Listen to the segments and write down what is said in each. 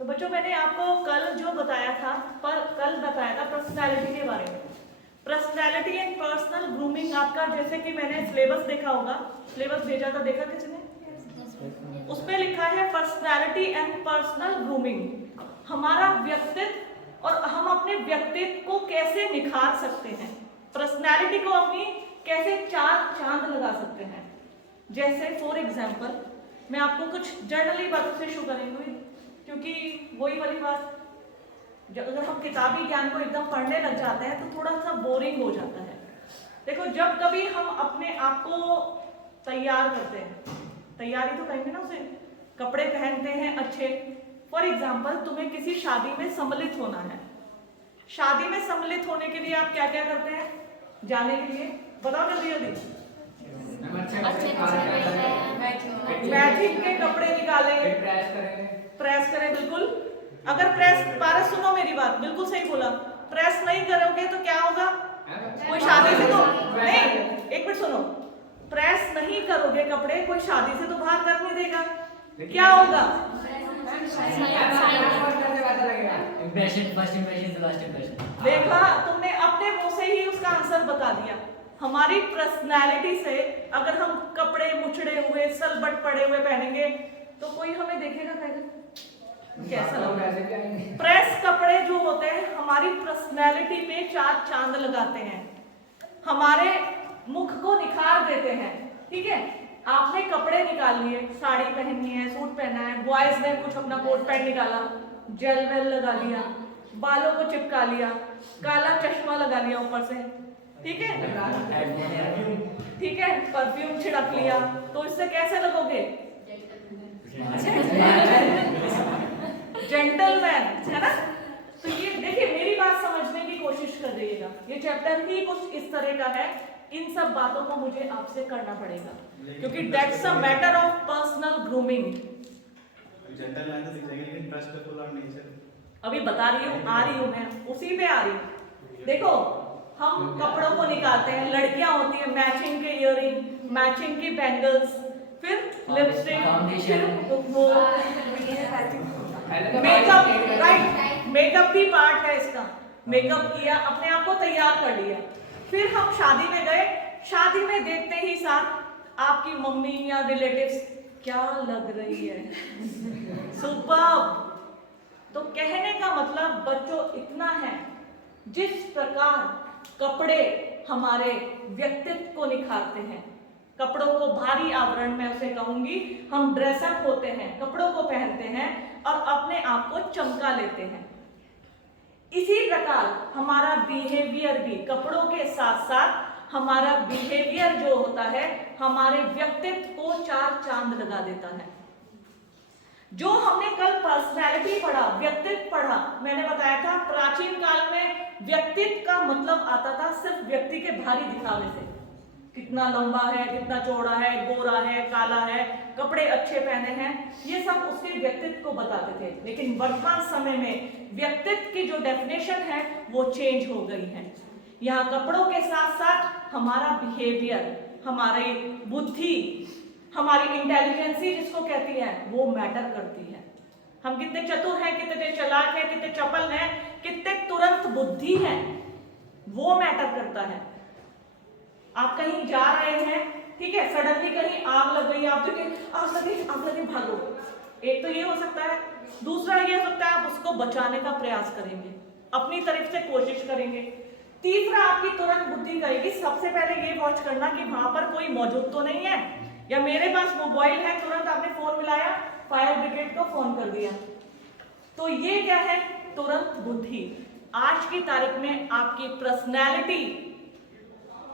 तो बच्चों मैंने आपको कल बताया था पर्सनालिटी के बारे में। पर्सनालिटी एंड पर्सनल ग्रूमिंग आपका, जैसे कि मैंने सिलेबस देखा होगा, सिलेबस भेजा था, देखा किसने? उस पे लिखा है पर्सनालिटी एंड पर्सनल ग्रूमिंग, हमारा व्यक्तित्व और हम अपने व्यक्तित्व को कैसे निखार सकते हैं, पर्सनालिटी को अपनी कैसे चार चांद लगा सकते हैं। जैसे फॉर एग्जाम्पल मैं आपको कुछ जर्नली बातों से शुरू करेंगे, क्योंकि वही वाली बात, अगर हम किताबी ज्ञान को एकदम पढ़ने लग जाते हैं तो थोड़ा सा बोरिंग हो जाता है। देखो, जब कभी हम अपने आप को तैयार करते हैं, तैयारी तो कहेंगे ना उसे, कपड़े पहनते हैं अच्छे। फॉर एग्जाम्पल तुम्हें किसी शादी में सम्मिलित होना है, शादी में सम्मिलित होने के लिए आप क्या क्या करते हैं जाने के लिए? बताओ जल्दी जल्दी। मैचिंग के कपड़े निकाले, प्रेस करें, बिल्कुल। अगर प्रेस, पारस सुनो मेरी बात, बिल्कुल सही बोला। प्रेस नहीं करोगे तो क्या होगा? कोई शादी से तो नहीं, एक मिनट सुनो, प्रेस नहीं करोगे कपड़े, कोई शादी से तो बाहर कर नहीं देगा, क्या होगा? देखा, तुमने अपने मुंह से ही उसका आंसर बता दिया। हमारी पर्सनैलिटी से अगर हम कपड़े मुचड़े हुए, सलबट पड़े हुए पहनेंगे तो कोई हमें देखेगा, कहेगा कैसा लग। प्रेस कपड़े जो होते हैं हमारी पर्सनैलिटी पे चार चांद लगाते हैं, हमारे मुख को निखार देते हैं। ठीक है, आपने कपड़े निकाल लिए, साड़ी पहननी है, सूट पहनना है, बॉयज ने कुछ अपना कोट पैंट निकाला, जेल वेल लगा लिया, बालों को चिपका लिया, काला चश्मा लगा लिया ऊपर से, ठीक है, ठीक है, परफ्यूम छिड़क लिया, तो इससे कैसे लगोगे? जेंटलमैन, है ना? तो ये देखिए, मेरी बात समझने की कोशिश कर रहिएगा, ये चैप्टर ही कुछ इस तरह का है। इन सब बातों को मुझे आपसे करना पड़ेगा, क्योंकि that's a matter of personal grooming. Gentleman तो दिखेगा, लेकिन ट्रस्टफुल और नेचर अभी बता रही हूँ, आ रही हूँ मैं, उसी पे आ रही हूँ। देखो, हम कपड़ों को निकालते हैं, लड़कियां होती है मैचिंग के इयररिंग, मैचिंग की बैंगल्स, फिर लिपस्टिक, फिर वो मेकअप, राइट, मेकअप भी पार्ट है इसका। मेकअप किया, अपने आप को तैयार कर लिया, फिर हम शादी में गए, शादी में देखते ही साथ आपकी मम्मी या रिलेटिव्स, क्या लग रही है, सुपर्ब। तो कहने का मतलब बच्चों इतना है, जिस प्रकार कपड़े हमारे व्यक्तित्व को निखारते हैं, कपड़ों को भारी आवरण, मैं उसे कहूंगी, हम ड्रेसअप होते हैं, कपड़ों को पहनते हैं और अपने आप को चमका लेते हैं। इसी प्रकार हमारा बिहेवियर भी, कपड़ों के साथ साथ हमारा बिहेवियर जो होता है, हमारे व्यक्तित्व को चार चांद लगा देता है। जो हमने कल पर्सनैलिटी पढ़ा, व्यक्तित्व पढ़ा, मैंने बताया था प्राचीन काल में व्यक्तित्व का मतलब आता था सिर्फ व्यक्ति के भारी दिखावे से, कितना लंबा है, कितना चौड़ा है, गोरा है, काला है, कपड़े अच्छे पहने हैं, ये सब उसके व्यक्तित्व को बताते थे। लेकिन वर्तमान समय में व्यक्तित्व की जो डेफिनेशन है वो चेंज हो गई है। यहाँ कपड़ों के साथ साथ हमारा बिहेवियर, हमारी बुद्धि, हमारी इंटेलिजेंसी जिसको कहती है, वो मैटर करती है। हम कितने चतुर हैं, कितने चालाक हैं, कितने चपल हैं, कितने तुरंत बुद्धि हैं, वो मैटर करता है। आप कहीं जा रहे हैं, ठीक है, सडनली कहीं आग लग गई, आप देखिए आग लगी, भागो। एक तो ये हो सकता है, दूसरा ये हो सकता है आप उसको बचाने का प्रयास करेंगे, अपनी तरफ से कोशिश करेंगे। तीसरा, आपकी तुरंत बुद्धि कहेगी सबसे पहले ये वॉच करना कि वहां पर कोई मौजूद तो नहीं है, या मेरे पास मोबाइल है, तुरंत आपने फोन मिलाया, फायर ब्रिगेड को फोन कर दिया। तो ये क्या है? तुरंत बुद्धि। आज की तारीख में आपकी पर्सनैलिटी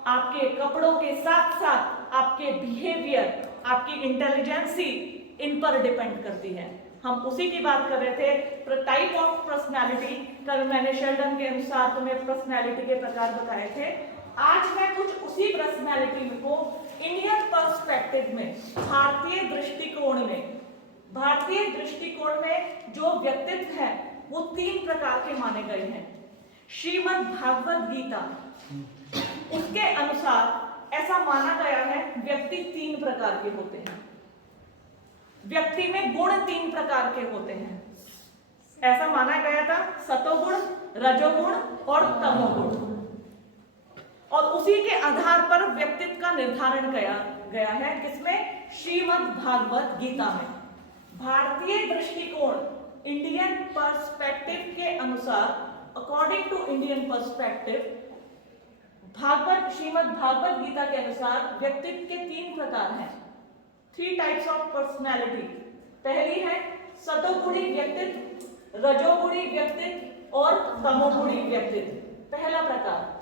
आपके कपड़ों के साथ साथ आपके बिहेवियर, आपकी इंटेलिजेंसी, इन पर डिपेंड करती है। हम उसी की बात कर रहे थे, टाइप ऑफ पर्सनैलिटी। कल मैंने शेल्डन के अनुसार तुम्हें पर्सनैलिटी के प्रकार बताए थे। आज मैं कुछ उसी पर्सनैलिटी को इंडियन पर्सपेक्टिव में, भारतीय दृष्टिकोण में जो व्यक्तित्व है वो 3 प्रकार के माने गए हैं। श्रीमद् भागवत गीता, उसके अनुसार ऐसा माना गया है व्यक्ति 3 प्रकार के होते हैं। व्यक्ति में गुण 3 प्रकार के होते हैं। ऐसा माना गया था, सतोगुण, रजोगुण और तमोगुण, और उसी के आधार पर व्यक्तित्व का निर्धारण किया गया है। किसमें? श्रीमद् भागवत गीता में। भारतीय दृष्टिकोण, इंडियन पर्सपेक्टिव के अनुसार, according to Indian perspective, Shrimad Bhagavad Gita के अनुसार व्यक्तित्व के 3 प्रकार हैं, 3 टाइप्स ऑफ पर्सनैलिटी। पहली है सतोगुणी व्यक्तित्व, रजोगुणी व्यक्तित्व और तमोगुणी व्यक्तित्व। पहला प्रकार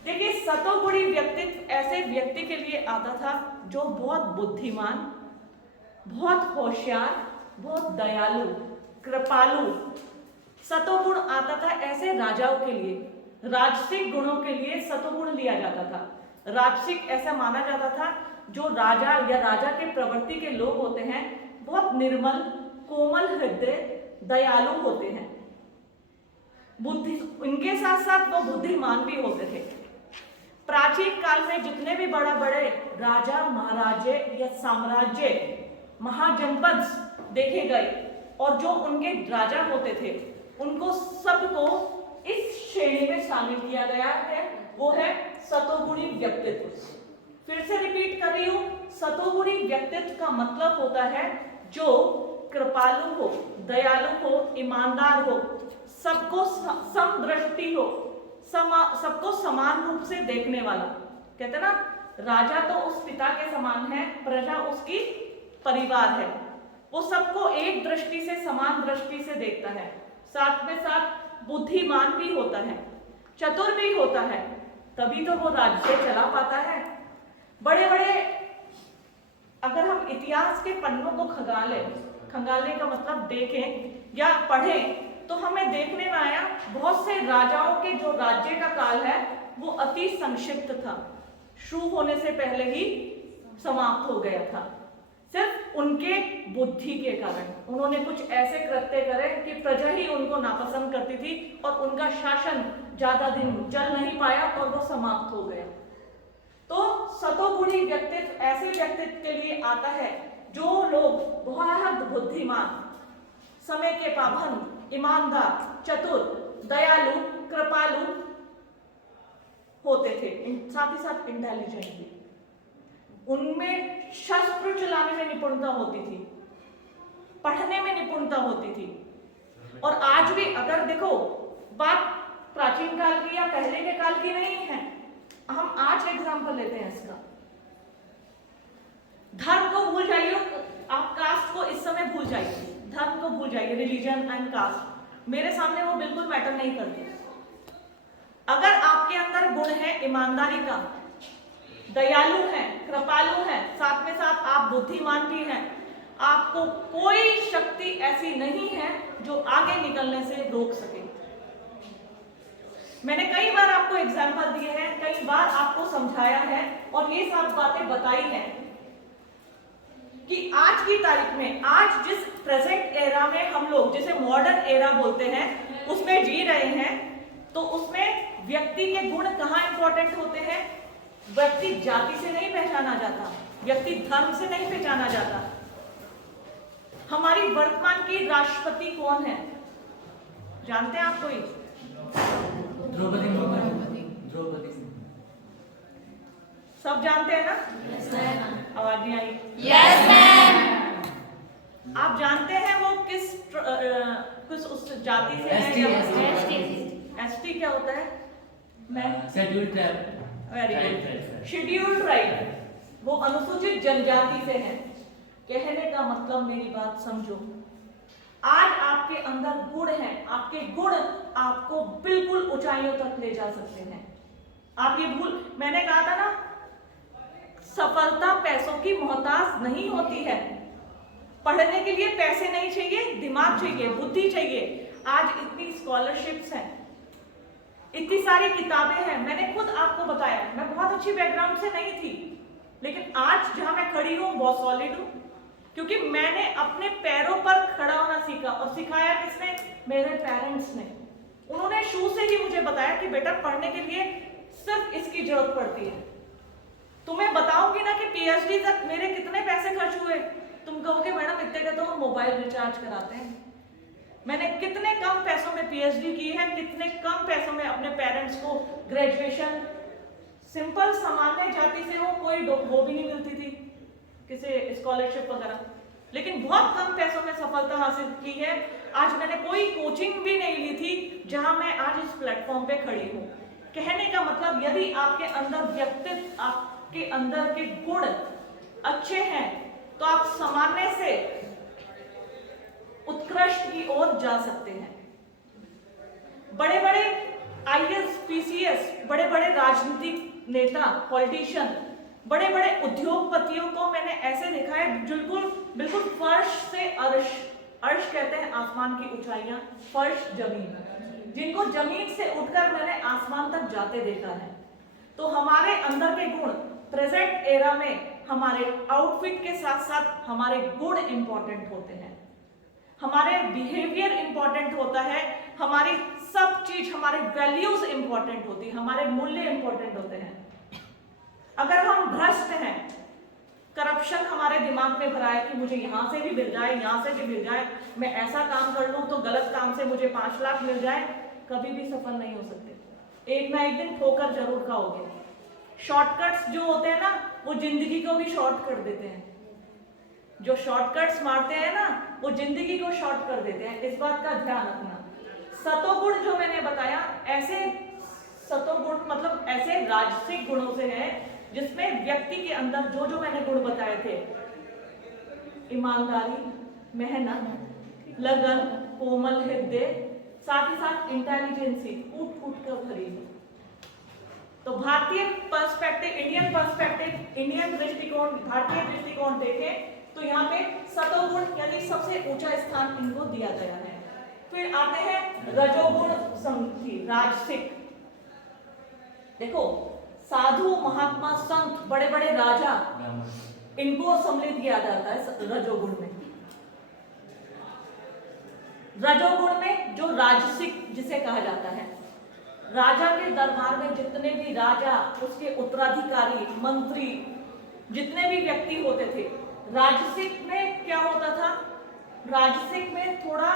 देखिए, सतोगुणी व्यक्तित्व ऐसे व्यक्ति के लिए आता था जो बहुत बुद्धिमान, बहुत होशियार, बहुत दयालु, कृपालु। सतोगुण आता था ऐसे राजाओं के लिए, राजसिक गुणों के लिए सतोगुण लिया जाता था। राजसिक ऐसा माना जाता था जो राजा या राजा के प्रवृत्ति के लोग होते हैं, बहुत निर्मल, कोमल हृदय, दयालु होते हैं। बुद्धि, इनके साथ साथ वो बुद्धिमान भी होते थे। प्राचीन काल में जितने भी बड़े राजा, महाराजे या साम्राज्य, महाजनपद देखे गए, और जो उनके राजा होते थे उनको सबको इस श्रेणी में शामिल किया गया है, वो है सतोगुणी व्यक्तित्व। फिर से रिपीट कर रही हूं, सतोगुणी व्यक्तित्व का मतलब होता है जो कृपालु हो, दयालु हो, ईमानदार हो, सबको समदृष्टि हो, सबको समान रूप से देखने वाला। कहते ना, राजा तो उस पिता के समान है, प्रजा उसकी परिवार है। वो सबको एक दृष्टि से, समान दृष्टि से देखता है। साथ में साथ बुद्धिमान भी होता है, चतुर भी होता है, तभी तो वो राज्य चला पाता है। बड़े बड़े, अगर हम इतिहास के पन्नों को खंगालने का मतलब देखें या पढ़ें, तो हमें देखने में आया बहुत से राजाओं के जो राज्य का काल है वो अति संक्षिप्त था, शुरू होने से पहले ही समाप्त हो गया था। सिर्फ उनके बुद्धि के कारण उन्होंने कुछ ऐसे कृत्य करे कि प्रजा ही उनको नापसंद करती थी और उनका शासन ज्यादा दिन चल नहीं पाया और वो समाप्त हो गया। तो सतोगुणी व्यक्तित्व ऐसे व्यक्तित्व के लिए आता है जो लोग बहुत बुद्धिमान, समय के पाबंद, ईमानदार, चतुर, दयालु, कृपालु होते थे, साथ ही साथ इंटेलिजेंट भी। उनमें शस्त्र चलाने में निपुणता होती थी, पढ़ने में निपुणता होती थी। और आज भी अगर देखो, बात प्राचीन काल की या पहले के काल की नहीं है, हम आज एग्जाम्पल लेते हैं इसका। धर्म को भूल जाइए, आप कास्ट को इस समय भूल जाइए, धर्म को भूल जाइए, रिलीजन एंड कास्ट मेरे सामने वो बिल्कुल मैटर नहीं करती। अगर आपके अंदर गुण है ईमानदारी का, दयालु है, कृपालु है, साथ में साथ आप बुद्धिमान भी हैं, आपको कोई शक्ति ऐसी नहीं है जो आगे निकलने से रोक सके। मैंने कई बार आपको एग्जाम्पल दिए हैं, कई बार आपको समझाया है और ये सब बातें बताई हैं कि आज की तारीख में, आज जिस प्रेजेंट एरा में हम लोग जिसे मॉडर्न एरा बोलते हैं उसमें जी रहे हैं, तो उसमें व्यक्ति के गुण कहाँ इंपॉर्टेंट होते हैं? व्यक्ति जाति से नहीं पहचाना जाता, व्यक्ति धर्म से नहीं पहचाना जाता। हमारी वर्तमान की राष्ट्रपति कौन है, जानते हैं आप कोई? द्रौपदी मुर्मू। द्रौपदी सब जानते हैं ना? आवाज नहीं आई? Yes ma'am. आप जानते हैं वो किस उस जाति से है? एसटी क्या होता है? मैं scheduled tribe. Very good, scheduled tribe, वो अनुसूचित जनजाति से है। कहने का मतलब, मेरी बात समझो, आज आपके अंदर गुण है, आपके गुण आपको बिल्कुल ऊंचाइयों तक ले जा सकते हैं। आप ये मैंने कहा था ना, सफलता पैसों की मोहताज नहीं होती है। पढ़ने के लिए पैसे नहीं चाहिए, दिमाग चाहिए, बुद्धि चाहिए। आज इतनी स्कॉलरशिप्स हैं, इतनी सारी किताबें हैं। मैंने खुद आपको बताया, मैं बहुत अच्छी बैकग्राउंड से नहीं थी, लेकिन आज जहां मैं खड़ी हूं बहुत सॉलिड हूं, क्योंकि मैंने अपने पैरों पर खड़ा होना सीखा। और सिखाया किसने? मेरे पेरेंट्स ने। उन्होंने शुरू से ही मुझे बताया कि बेटा पढ़ने के लिए सिर्फ इसकी जरूरत पड़ती है। तुम्हें बताऊंगी ना कि पीएचडी तक मेरे कितने पैसे खर्च हुए, तुम कहोगे मैडम इतने का तो हम मोबाइल रिचार्ज कराते हैं। मैंने कितने कम पैसों में पीएचडी की है, कितने कम पैसों में अपने पेरेंट्स को ग्रेजुएशन, सिंपल सामान्य जाति से हो, कोई वो भी नहीं मिलती थी किसी स्कॉलरशिप वगैरह, लेकिन बहुत कम पैसों में सफलता हासिल की है। आज मैंने कोई कोचिंग भी नहीं ली थी जहां मैं आज इस प्लेटफॉर्म पे खड़ी हूं। कहने का मतलब यदि आपके अंदर व्यक्तित्व, आपके अंदर के गुण अच्छे हैं तो आप सामान्य से उत्कृष्ट की ओर जा सकते हैं। बड़े बड़े आईएएस, पीसीएस, बड़े बड़े राजनीतिक नेता, पॉलिटिशियन, बड़े बड़े उद्योगपतियों को मैंने ऐसे देखा है बिल्कुल बिल्कुल फर्श से अर्श, अर्श कहते हैं आसमान की ऊंचाइयां, फर्श जमीन, जिनको जमीन से उठकर मैंने आसमान तक जाते देखा है। तो हमारे अंदर के गुण प्रेजेंट एरा में हमारे आउटफिट के साथ साथ हमारे गुण इंपॉर्टेंट होते हैं, हमारे बिहेवियर इंपॉर्टेंट होता है, हमारी सब चीज, हमारे वैल्यूज इंपॉर्टेंट होती है, हमारे मूल्य इंपॉर्टेंट होते हैं। अगर हम भ्रष्ट हैं, करप्शन हमारे दिमाग में भरा है कि मुझे यहां से भी मिल जाए, यहां से भी मिल जाए, मैं ऐसा काम कर लूं तो गलत काम से मुझे 5 लाख मिल जाए, कभी भी सफल नहीं हो सकते। एक ना एक दिन ठोकर जरूर खाओगे। शॉर्टकट्स जो होते हैं ना, वो जिंदगी को भी शॉर्ट कर देते हैं। जो शॉर्टकट्स मारते हैं ना, वो जिंदगी को शॉर्ट कर देते हैं, इस बात का ध्यान रखना। सतोगुण जो मैंने बताया, ऐसे सतोगुण मतलब ऐसे राजसिक गुणों से है जिसमें व्यक्ति के अंदर जो जो मैंने गुण बताए थे, ईमानदारी, मेहनत, लगन, कोमल हृदय, साथ ही साथ इंटेलिजेंसी, कूट कूट कर खरीद। तो भारतीय पर्सपेक्टिव, इंडियन पर्सपेक्टिव, इंडियन दृष्टिकोण, भारतीय दृष्टिकोण देखें तो यहाँ पे सतोगुण यानी सबसे ऊंचा स्थान इनको दिया गया है। फिर आते हैं रजोगुण संधि, राजसिक। देखो, साधु, महात्मा, संत, बड़े बड़े राजा, इनको सम्मिलित किया जाता है रजोगुण में। रजोगुण में जो राजसिक जिसे कहा जाता है, राजा के दरबार में जितने भी राजा, उसके उत्तराधिकारी, मंत्री, जितने भी व्यक्ति होते थे, राजसिक में क्या होता था, राजसिक में थोड़ा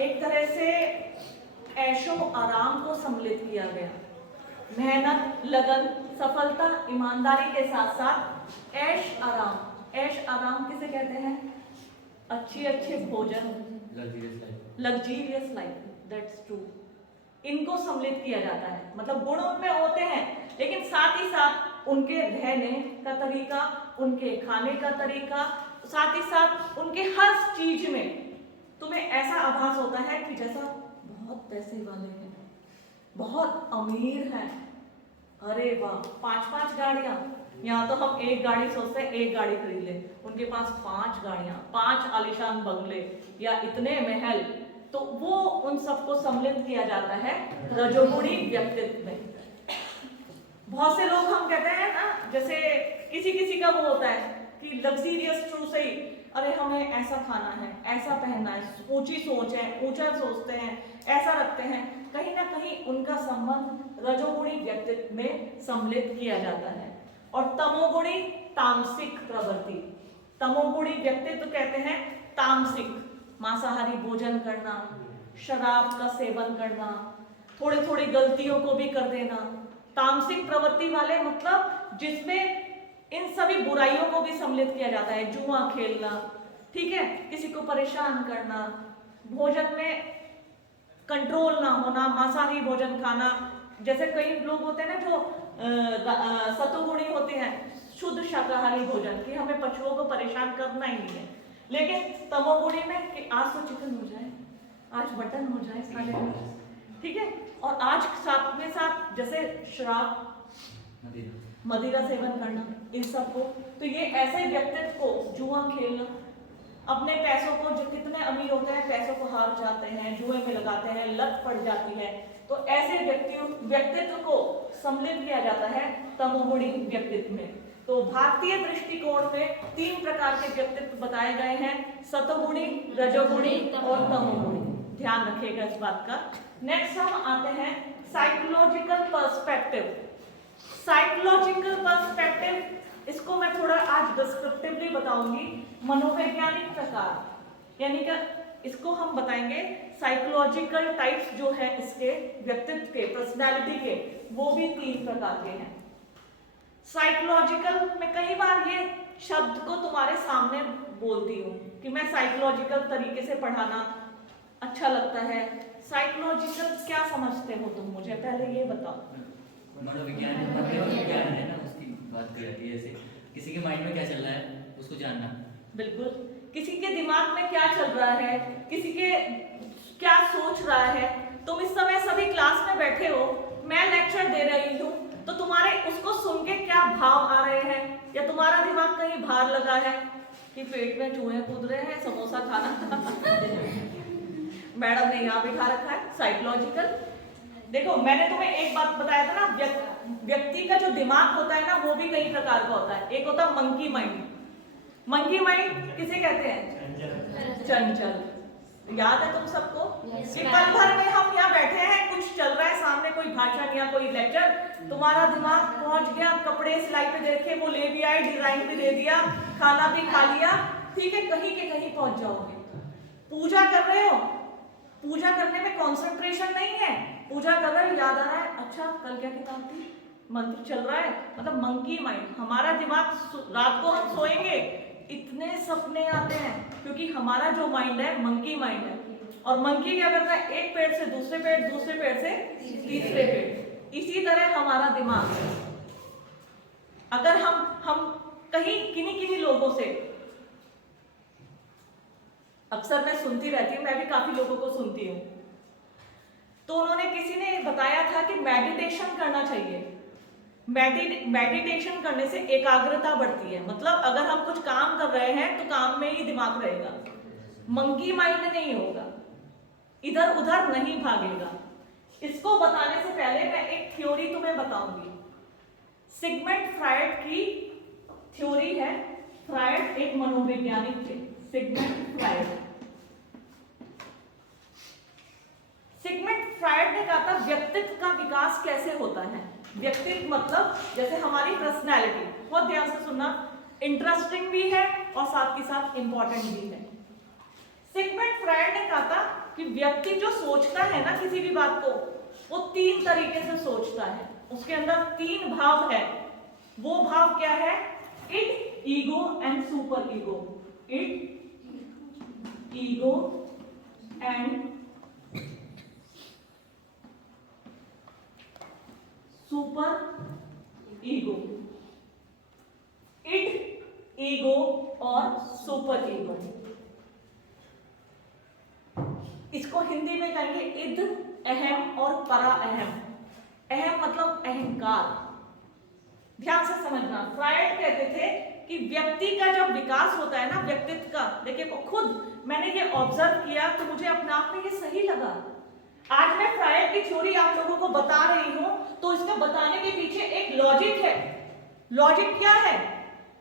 एक तरह से ऐशो आराम को सम्मिलित किया गया। मेहनत, लगन, सफलता, ईमानदारी के साथ साथ ऐश आराम। ऐश आराम किसे कहते हैं? अच्छी अच्छे भोजन, लग्जीरियस लाइफ, दैट्स ट्रू। इनको सम्मिलित किया जाता है, मतलब गुण उनमें होते हैं, लेकिन साथ ही साथ उनके रहने का तरीका, उनके खाने का तरीका, साथ ही साथ उनके हर चीज में तुम्हें ऐसा आभास होता है कि जैसा बहुत पैसे वाले हैं, बहुत अमीर हैं, अरे वाह, 5-5 गाड़ियां। यहाँ तो हम एक गाड़ी सोचते हैं, एक गाड़ी खरीद ले, उनके पास 5 गाड़ियां, 5 आलीशान बंगले या इतने महल। तो वो उन सबको सम्मिलित किया जाता है रजोगुणी व्यक्तित्व में। बहुत से लोग हम कहते हैं ना, जैसे किसी किसी का वो होता है कि लग्जीरियस शुरू से ही, अरे हमें ऐसा खाना है, ऐसा पहनना है, ऊंची सोच है, ऊंचा सोचते हैं, ऐसा रखते हैं, कहीं ना कहीं उनका संबंध रजोगुणी व्यक्तित्व में सम्मिलित किया जाता है। और तमोगुणी तामसिक प्रवृत्ति, तमोगुणी व्यक्तित्व कहते हैं तामसिक, मांसाहारी भोजन करना, शराब का सेवन करना, थोड़ी थोड़ी गलतियों को भी कर देना। तामसिक प्रवृत्ति वाले मतलब जिसमें इन सभी बुराइयों को भी सम्मिलित किया जाता है, जुआ खेलना, ठीक है, किसी को परेशान करना, भोजन में कंट्रोल ना होना, मांसाहारी भोजन खाना। जैसे कई लोग होते हैं ना जो सतोगुणी होते हैं, शुद्ध शाकाहारी भोजन, कि हमें पशुओं को परेशान करना ही नहीं है। लेकिन तमोगुणी में कि आज तो चिकन हो जाए, आज मटन हो जाए खाने में, ठीक है, और आज साथ में साथ जैसे शराब, मदिरा सेवन करना, इन सबको। तो ये ऐसे व्यक्तित्व को, जुआ खेलना, अपने पैसों को, जो कितने अमीर होते हैं पैसों को हार जाते हैं, जुए में लगाते हैं, लत पड़ जाती है, तो ऐसे व्यक्तित्व को सम्मिलित किया जाता है तमोगुणी व्यक्तित्व में। तो भारतीय दृष्टिकोण में 3 प्रकार के व्यक्तित्व बताए गए हैं, सतोगुणी, रजोगुणी और तमोगुणी। ध्यान रखिएगा इस बात का। नेक्स्ट हम आते हैं साइकोलॉजिकल पर्सपेक्टिव। साइकोलॉजिकल पर्सपेक्टिव, इसको मैं थोड़ा आज डिस्क्रिप्टिवली बताऊंगी। मनोवैज्ञानिक प्रकार, यानी कि इसको हम बताएंगे साइकोलॉजिकल टाइप्स जो है इसके व्यक्तित्व के, पर्सनालिटी के, वो भी 3 प्रकार के हैं। साइकोलॉजिकल में कई बार ये शब्द को तुम्हारे सामने बोलती हूँ कि मैं साइकोलॉजिकल तरीके से पढ़ाना अच्छा लगता है। साइकोलॉजिकल क्या समझते हो तुम, मुझे पहले ये बताओ। मनोविज्ञान है ना, उसकी बात कर रही है। जैसे किसी के माइंड में क्या चल रहा है उसको जानना। बिल्कुल, किसी के दिमाग में क्या चल रहा है, किसी के क्या सोच रहा है। तुम इस समय सभी क्लास में बैठे हो, मैं लेक्चर दे रही हूँ, तो तुम्हारे उसको सुन के क्या भाव आ रहे हैं, या तुम्हारा दिमाग कहीं बाहर लगा है कि पेट में चूहे कूद रहे हैं, समोसा खाना था मैडम ने यहाँ बिठा रखा है। साइकोलॉजिकल, देखो मैंने तुम्हें एक बात बताया था ना, व्यक्ति का जो दिमाग होता है ना वो भी कई प्रकार का होता है। एक होता है मंकी माइंड। मंकी माइंड किसे कहते हैं? चंचल। याद है तुम सबको कि पल भर में हम यहाँ बैठे हैं, कुछ चल रहा है सामने, कोई भाषण या कोई लेक्चर, तुम्हारा दिमाग पहुंच गया, कपड़े सिलाई पे देखे वो ले भी आए, डिजाइन भी दे दिया, खाना भी खा लिया, ठीक है, कहीं के कहीं पहुंच जाओगे। पूजा कर रहे हो, पूजा करने में कंसंट्रेशन नहीं है, पूजा कर रहे हो, याद आ रहा है अच्छा कल क्या किताब थी, मंत्र चल रहा है, मतलब मंकी माइंड। हमारा दिमाग, रात को हम सोएंगे इतने सपने आते हैं क्योंकि हमारा जो माइंड है मंकी माइंड है। और मंकी क्या करता है, एक पेड़ से दूसरे पेड़, दूसरे पेड़ से तीसरे पेड़। इसी तरह हमारा दिमाग है। अगर हम कहीं किन्हीं लोगों से, अक्सर मैं सुनती रहती हूँ, मैं भी काफी लोगों को सुनती हूँ, तो उन्होंने, किसी ने बताया था कि मेडिटेशन करना चाहिए। मेडिटेशन करने से एकाग्रता बढ़ती है, मतलब अगर हम कुछ काम कर रहे हैं तो काम में ही दिमाग रहेगा, मंकी माइंड नहीं होगा, इधर उधर नहीं भागेगा। इसको बताने से पहले मैं एक थ्योरी तुम्हें बताऊंगी। सिगमंड फ्रायड की थ्योरी है। फ्रायड एक मनोवैज्ञानिक थे, सिगमंड फ्रायड। सिगमंड फ्रायड ने कहा था व्यक्तित्व का विकास कैसे होता है। व्यक्तित्व मतलब जैसे हमारी पर्सनैलिटी, बहुत ध्यान से सुनना, इंटरेस्टिंग भी है और साथ के साथ इंपॉर्टेंट भी है। सिगमंड फ्रायड ने कहा था कि व्यक्ति जो सोचता है ना किसी भी बात को, वो 3 तरीके से सोचता है, उसके अंदर 3 भाव है। वो भाव क्या है? Id, ego and super ego. Id, ego and super ego. Id, ego और सुपर ईगो। इसको हिंदी में कहेंगे इद, अहम और परा अहम। अहम मतलब अहंकार। ध्यान से समझना, फ्रायड कहते थे कि व्यक्ति का जब विकास होता है ना, व्यक्तित्व का, देखिए खुद मैंने ये ऑब्जर्व किया तो मुझे अपने आप में ये सही लगा। आज मैं फ्रायड की थ्योरी आप लोगों को बता रही हूं तो इसको बताने के पीछे एक लॉजिक है। लॉजिक क्या है?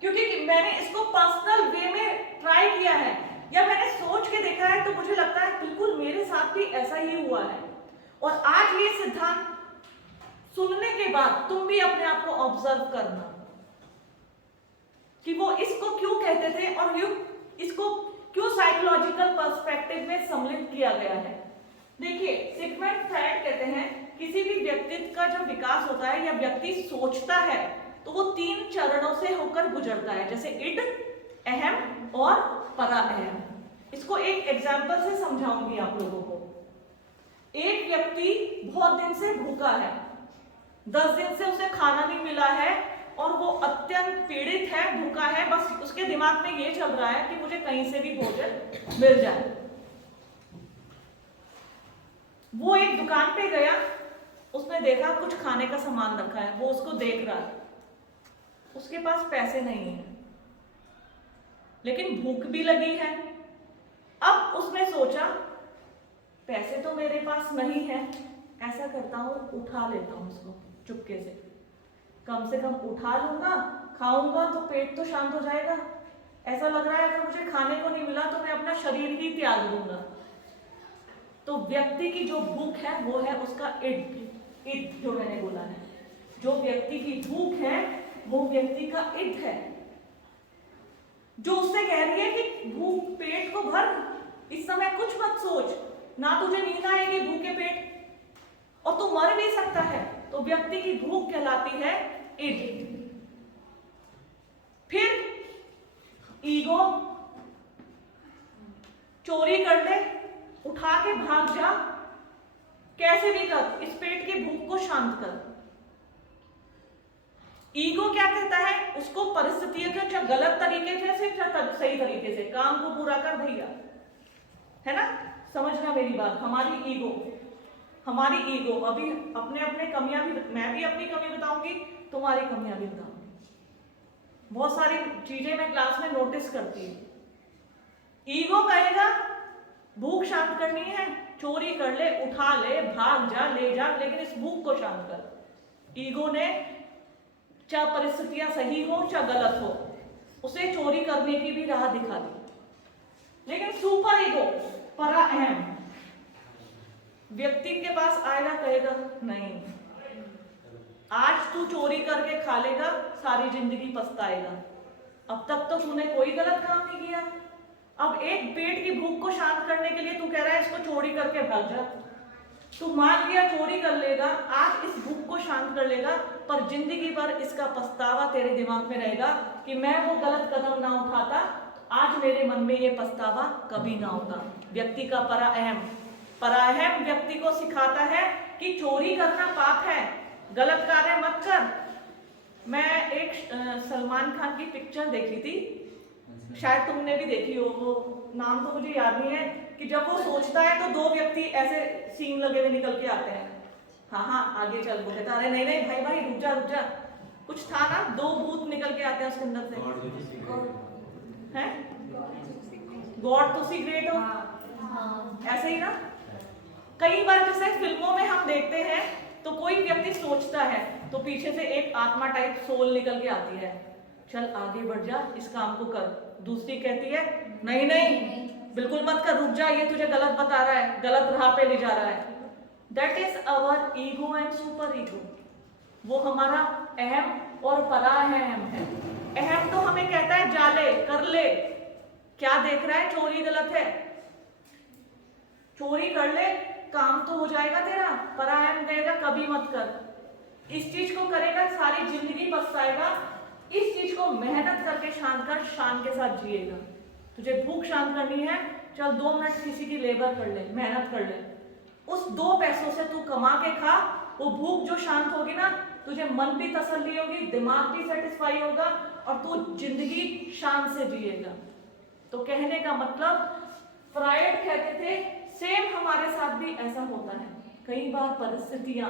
क्योंकि मैंने इसको पर्सनल वे में ट्राई किया है, या मैंने सोच के देखा है, तो मुझे लगता है बिल्कुल मेरे साथ भी ऐसा ही हुआ है। और आज ये सिद्धांत सुनने के बाद तुम भी अपने आप को ऑब्जर्व करना कि वो इसको क्यों कहते थे और इसको क्यों साइकोलॉजिकल पर्सपेक्टिव में सम्मिलित किया गया है। देखिए, सिगमंड फ्रायड कहते हैं किसी भी व्यक्तित्व का जब विकास होता है या व्यक्ति सोचता है तो वो 3 चरणों से होकर गुजरता है, जैसे इड, अहम और परा अहम। इसको एक एग्जाम्पल से समझाऊंगी आप लोगों को। एक व्यक्ति बहुत दिन से भूखा है, 10 दिन से उसे खाना नहीं मिला है और वो अत्यंत पीड़ित है, भूखा है, बस उसके दिमाग में ये चल रहा है कि मुझे कहीं से भी भोजन मिल जाए। वो एक दुकान पे गया, उसने देखा कुछ खाने का सामान रखा है, वो उसको देख रहा है, उसके पास पैसे नहीं है लेकिन भूख भी लगी है। अब उसने सोचा पैसे तो मेरे पास नहीं है, ऐसा करता हूं उठा लेता हूं उसको चुपके से, कम से कम उठा लूंगा, खाऊंगा तो पेट तो शांत हो जाएगा। ऐसा लग रहा है अगर मुझे खाने को नहीं मिला तो मैं अपना शरीर ही त्याग दूंगा। तो व्यक्ति की जो भूख है वो है उसका इड जो मैंने बोला है। जो व्यक्ति की भूख है वो व्यक्ति का इड है, जो उससे कह रही है कि भूख पेट को भर, इस समय कुछ मत सोच, ना तुझे नींद आएगी भूखे पेट, और तू मर भी सकता है। तो व्यक्ति की भूख कहलाती है ईड। फिर ईगो, चोरी कर ले, उठा के भाग जा, कैसे भी कर, इस पेट की भूख को शांत कर। ईगो क्या कहता है, उसको परिस्थितियों के चाहे गलत तरीके से चाहे सही तरीके से काम को पूरा कर भैया, है ना। समझना मेरी बात, हमारी ईगो अभी अपने अपने कमियां भी, मैं भी अपनी कमी बताऊंगी, तुम्हारी कमियां भी बताऊंगी। बहुत सारी चीजें मैं क्लास में नोटिस करती हूँ। ईगो कहेगा भूख शांत करनी है, चोरी कर ले, उठा ले, भाग जा, ले जा, लेकिन इस भूख को शांत कर। ईगो ने चाहे परिस्थितियां सही हो चाहे गलत हो, उसे चोरी करने की भी राह दिखा दी। लेकिन सुपर ईगो, परा अहम व्यक्ति के पास आएगा, कहेगा नहीं, आज तू चोरी करके खा लेगा, सारी जिंदगी पछताएगा। अब तक तो तूने कोई गलत काम नहीं किया, अब एक पेट की भूख को शांत करने के लिए तू कह रहा है इसको चोरी करके भाग जा। तू मान लिया चोरी कर लेगा, आज इस भूख को शांत कर लेगा, पर जिंदगी भर इसका पछतावा तेरे दिमाग में रहेगा कि मैं वो गलत कदम ना उठाता, आज मेरे मन में ये पछतावा कभी ना होता। व्यक्ति का पराअहम व्यक्ति को सिखाता है कि चोरी करना पाप है, गलत कार्य मत कर। मैं एक सलमान खान की पिक्चर देखी थी, शायद तुमने भी देखी हो, वो नाम तो मुझे याद नहीं है, कि जब वो सोचता है तो दो व्यक्ति ऐसे सीन लगे हुए निकल के आते हैं। हाँ आगे चल, वो कहता है नहीं भाई रुक जा, कुछ था ना, दो भूत निकल के आते हैं उसके अंदर से, हैं गॉड तो सी ग्रेट हो, ऐसे ही ना। कई बार जैसे फिल्मों में हम देखते हैं तो कोई व्यक्ति सोचता है तो पीछे से एक आत्मा टाइप सोल निकल के आती है, चल आगे बढ़ जा, इस काम को कर। दूसरी कहती है नहीं बिल्कुल मत कर, रुक जा, ये तुझे गलत बता रहा है, गलत राह पे ले जा रहा है। That is our ego and super ego. वो हमारा अहम और पराअहम है। अहम तो हमें कहता है जा ले, कर ले, क्या देख रहा है, चोरी गलत है, चोरी कर ले, काम तो हो जाएगा तेरा। पराअहम कहेगा कभी मत कर, इस चीज को करेगा सारी जिंदगी पछताएगा, इस चीज को मेहनत करके शान के साथ जिएगा। तुझे भूख शांत करनी है, चल 2 मिनट किसी की लेबर कर ले, मेहनत कर ले, उस 2 पैसों से तू कमा के खा, वो भूख जो शांत होगी ना, तुझे मन भी तसल्ली होगी, दिमाग भी सेटिस्फाई होगा, और तू जिंदगी शान से जिएगा। तो कहने का मतलब, फ्रायड कहते थे सेम हमारे साथ भी ऐसा होता है। कई बार परिस्थितियां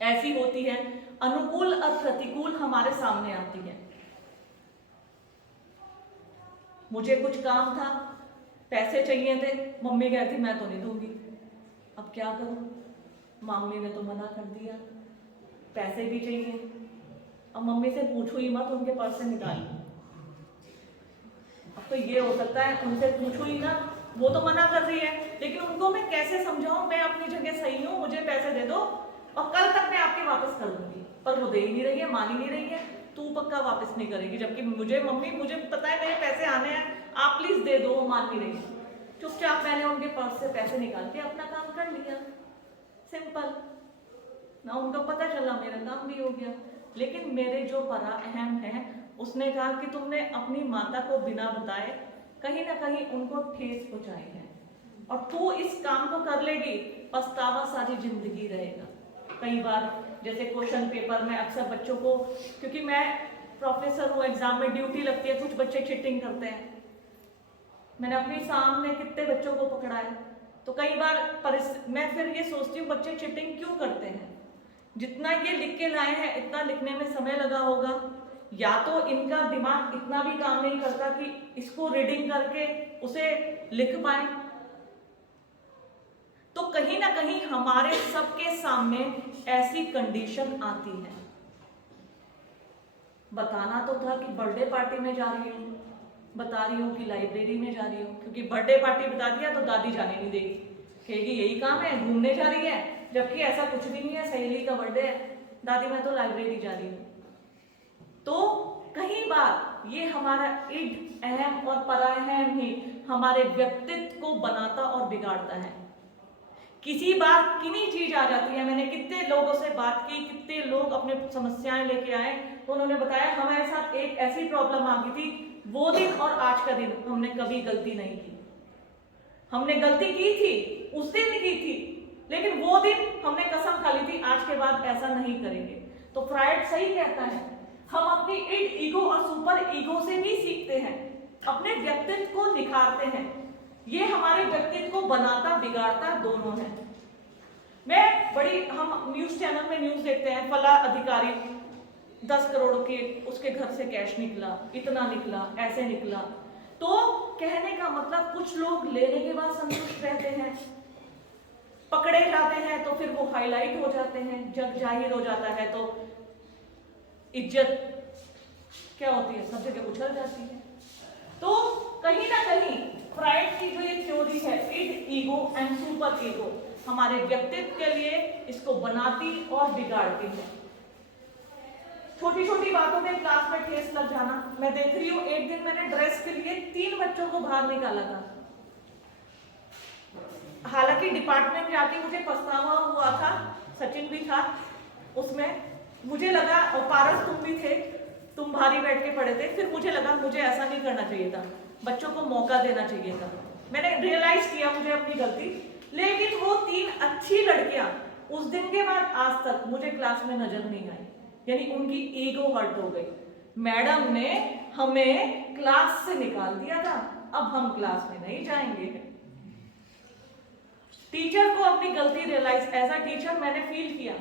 ऐसी होती है, अनुकूल और प्रतिकूल हमारे सामने आती है। मुझे कुछ काम था, पैसे चाहिए थे, मम्मी कहती मैं तो नहीं दूंगी, अब क्या करूं, मम्मी ने तो मना कर दिया, पैसे भी चाहिए, अब मम्मी से पूछो ही मत, उनके पर्स से निकाल। अब तो ये हो सकता है उनसे पूछो ही ना, वो तो मना कर रही है, लेकिन उनको मैं कैसे समझाऊं, मैं अपनी जगह सही हूं, मुझे पैसे दे दो और कल तक मैं आपके वापस कर दूंगी, पर वो दे ही नहीं रही है, मान ही नहीं रही है, तू पक्का वापस नहीं करेगी, जबकि मम्मी मुझे पता है मेरे पैसे आने हैं, आप प्लीज दे दो, वो मान नहीं रही। चुपचाप मैंने उनके पर्स से पैसे निकाल के अपना काम कर लिया, सिंपल ना, उनको पता चला, मेरा काम भी हो गया। लेकिन मेरे जो पराअहम है, उसने कहा कि तुमने अपनी माता को बिना बताए कहीं ना कहीं उनको ठेस पहुंचाई है, और तू इस काम को कर लेगी, पछतावा सारी जिंदगी रहेगा। कई बार जैसे क्वेश्चन पेपर में अक्सर बच्चों को, क्योंकि मैं प्रोफेसर हूँ, एग्जाम में ड्यूटी लगती है, कुछ बच्चे चीटिंग करते हैं, मैंने अपने सामने कितने बच्चों को पकड़ा है। तो कई बार मैं फिर ये सोचती हूँ बच्चे चीटिंग क्यों करते हैं, जितना ये लिख के लाए हैं इतना लिखने में समय लगा होगा, या तो इनका दिमाग इतना भी काम नहीं करता कि इसको रीडिंग करके उसे लिख पाए। तो कहीं ना कहीं हमारे सबके सामने ऐसी कंडीशन आती है। बताना तो था कि बर्थडे पार्टी में जा रही हूँ, बता रही हूँ कि लाइब्रेरी में जा रही हूँ, क्योंकि बर्थडे पार्टी बता दिया तो दादी जाने नहीं देगी, कहेगी यही काम है, घूमने जा रही है, जबकि ऐसा कुछ भी नहीं है, सहेली का बर्थडे है, दादी मैं तो लाइब्रेरी जा रही हूँ। तो कई बार ये हमारा इड अहम और पराअहम ही हमारे व्यक्तित्व को बनाता और बिगाड़ता है। किसी बार किन्हीं चीज आ जाती है, मैंने कितने लोगों से बात की, कितने लोग अपने समस्याएं लेके आए, तो उन्होंने बताया हमारे साथ एक ऐसी प्रॉब्लम आ गई थी, वो दिन और आज का दिन हमने कभी गलती नहीं की। हमने गलती की थी, उस दिन की थी, लेकिन वो दिन हमने कसम खा ली थी आज के बाद ऐसा नहीं करेंगे। तो फ्रायड सही कहता है, हम अपनी इड, ईगो और सुपर ईगो से भी सीखते हैं, अपने व्यक्तित्व को निखारते हैं। ये हमारे व्यक्तित्व को बनाता बिगाड़ता दोनों है। हम न्यूज चैनल में न्यूज देखते हैं, फला अधिकारी 10 करोड़ के उसके घर से कैश निकला, इतना निकला, ऐसे निकला। तो कहने का मतलब कुछ लोग लेने के बाद संतुष्ट रहते हैं, पकड़े जाते हैं तो फिर वो हाईलाइट हो जाते हैं, जग जाहिर हो जाता है तो इज्जत क्या होती है, सब जगह उछल जाती है। तो कहीं ना कहीं फ्रायड की जो ये थ्योरी है, id, ego and super ego, हमारे व्यक्तित्व के लिए इसको बनाती और बिगाड़ती है। छोटी छोटी बातों में क्लास में ठेस लग जाना। मैं देख रही हूँ, एक दिन मैंने ड्रेस के लिए 3 बच्चों को बाहर निकाला था। हालांकि डिपार्टमेंट जाके मुझे पछतावा हुआ था, सचिन भी था उसमें, मुझे लगा, और पारस तुम भी थे, तुम भारी बैठ के पड़े थे, फिर मुझे लगा मुझे ऐसा नहीं करना चाहिए था, बच्चों को मौका देना चाहिए था। मैंने रियलाइज किया मुझे अपनी गलती, लेकिन वो 3 अच्छी लड़कियां उस दिन के बाद आज तक मुझे क्लास में नजर नहीं आई, यानी उनकी ईगो हर्ट हो गई। मैडम ने हमें क्लास से निकाल दिया था, अब हम क्लास में नहीं जाएंगे। टीचर को अपनी गलती रियलाइज, एज अ टीचर मैंने फील किया।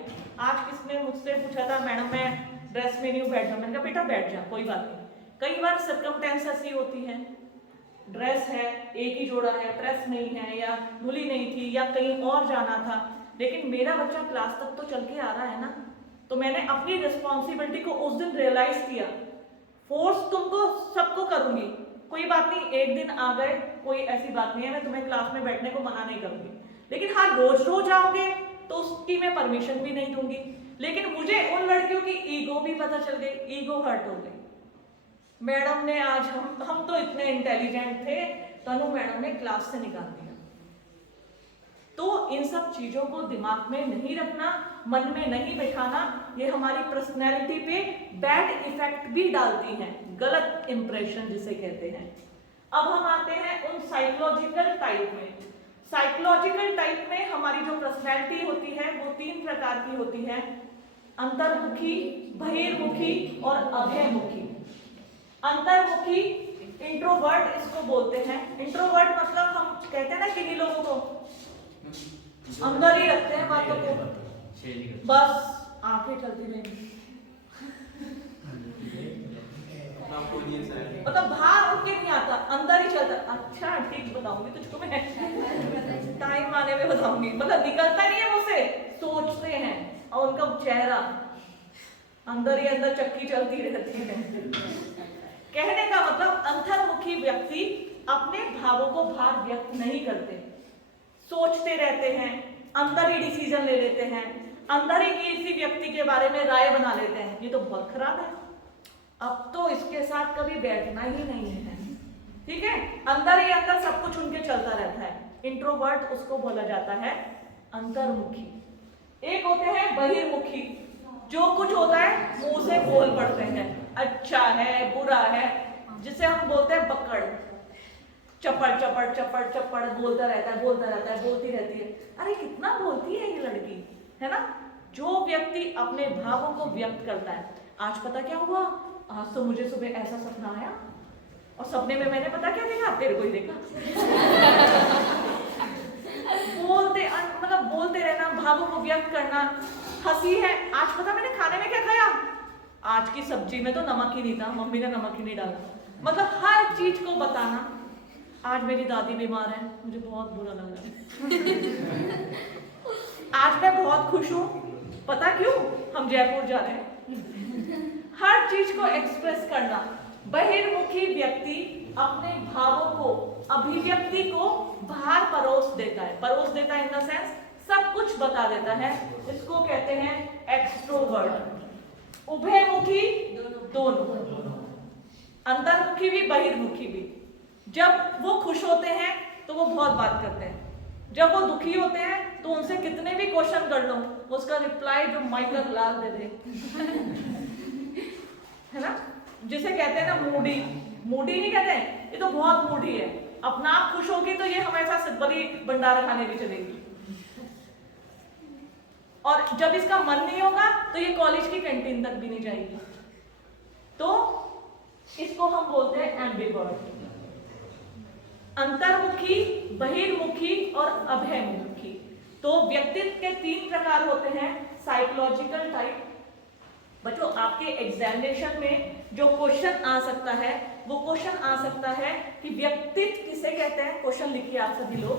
आज किसने मुझसे पूछा था, मैडम मैं ड्रेस में नहीं हूँ, बैठ जाऊँ। मैंने कहा बेटा बैठ जा, कोई बात नहीं। कई बार सर्कमस्टेंस ऐसी होती है, ड्रेस है, एक ही जोड़ा है, प्रेस नहीं है, या धुली नहीं थी, या कहीं और जाना था, लेकिन मेरा बच्चा क्लास तक तो चल के आ रहा है ना। तो मैंने अपनी रिस्पॉन्सिबिलिटी को उस दिन रियलाइज किया। फोर्स तुमको सबको करूंगी, कोई बात नहीं, एक दिन आ गए, कोई ऐसी बात नहीं है, मैं तुम्हें क्लास में बैठने को मना नहीं करूंगी, लेकिन हाँ रोज रोज आओगे तो उसकी मैं परमिशन भी नहीं दूंगी। लेकिन मुझे उन लड़कियों की ईगो भी पता चल गई, ईगो हर्ट हो गई। मैडम ने आज हम तो इतने इंटेलिजेंट थे, तनु मैडम ने क्लास से निकाल दिया। तो इन सब चीजों को दिमाग में नहीं रखना, मन में नहीं बिठाना, ये हमारी पर्सनैलिटी पे बैड इफेक्ट भी डालती हैं, गलत इंप्रेशन जिसे कहते हैं। अब हम आते हैं उन साइकोलॉजिकल टाइप में। साइकोलॉजिकल टाइप में हमारी जो पर्सनैलिटी होती है वो 3 प्रकार की होती है, अंतर्मुखी, बहिर्मुखी और अभयमुखी। अंतर्मुखी इंट्रोवर्ट इसको बोलते हैं। इंट्रोवर्ट मतलब हम कहते हैं ना किन्हीं लोगों को अंदर ही रखते हैं बातों को, बस आंखें चलती रहेंगी, मतलब बाहर उठ के नहीं आता, अंदर ही चलता। अच्छा ठीक बताऊंगी तुझको मैं, टाइम आने में बताऊंगी। मतलब निकलता नहीं है मुझसे, सोचते हैं, और उनका चेहरा अंदर ही अंदर चक्की चलती रहती है। कहने का मतलब अंतर्मुखी व्यक्ति अपने भावों को बाहर व्यक्त नहीं करते, सोचते रहते हैं, अंदर ही डिसीजन ले लेते हैं, अंदर ही किसी व्यक्ति के बारे में राय बना लेते हैं, ये तो बहुत खराब है, अब तो इसके साथ कभी बैठना ही नहीं है। ठीक है, अंदर ही अंदर सब कुछ उनके चलता रहता है। इंट्रोवर्ट उसको बोला जाता है अंतर्मुखी। एक होते हैं बहिर्मुखी, जो कुछ होता है मुंह से बोल पड़ते हैं, अच्छा है बुरा है, जिसे हम बोलते हैं बक्कड़, चपड़ चपड़ चपड़ चपड़ बोलता रहता है, बोलती रहती है। अरे कितना बोलती है ये लड़की, है ना। जो व्यक्ति अपने भावों को व्यक्त करता है, आज पता क्या हुआ, आज तो मुझे सुबह ऐसा सपना आया, और सपने में मैंने पता क्या देखा, तेरे को ही देखा। बोलते रहना, भावों को व्यक्त करना। हंसी है, आज पता मैंने खाने में क्या खाया, आज की सब्जी में तो नमक ही नहीं था, मम्मी ने नमक ही नहीं डाला। मतलब हर चीज को बताना। आज मेरी दादी बीमार है, मुझे बहुत बुरा लग रहा है। आज मैं बहुत खुश हूँ, पता क्यों, हम जयपुर जा रहे हैं। हर चीज को एक्सप्रेस करना। बहिर्मुखी व्यक्ति अपने भावों को, अभिव्यक्ति को बाहर परोस देता है। परोस देता है इन द सेंस सब कुछ बता देता है, इसको कहते हैं एक्सट्रोवर्ट। उभयमुखी दोनों। अंतर्मुखी भी बहिर्मुखी भी। जब वो खुश होते हैं तो वो बहुत बात करते हैं, जब वो दुखी होते हैं तो उनसे कितने भी क्वेश्चन कर लो उसका रिप्लाई जो माइकल लाल दे दे है ना, जिसे कहते हैं ना मूडी। मूडी नहीं कहते हैं, ये तो बहुत मूडी है। अपना आप खुश होगी तो ये हमेशा बड़ी भंडारा खाने भी चलेगी, और जब इसका मन नहीं होगा तो ये कॉलेज की कैंटीन तक भी नहीं जाएगी। तो इसको हम बोलते हैं एम्बिवर्ट, अंतर्मुखी, बहिर्मुखी और अभयमुखी। तो व्यक्तित्व के 3 प्रकार होते हैं। साइकोलॉजिकल टाइप, बच्चों आपके एग्जामिनेशन में जो क्वेश्चन आ सकता है वो क्वेश्चन आ सकता है कि व्यक्तित्व किसे कहते हैं। क्वेश्चन लिखिए आप सभी लोग,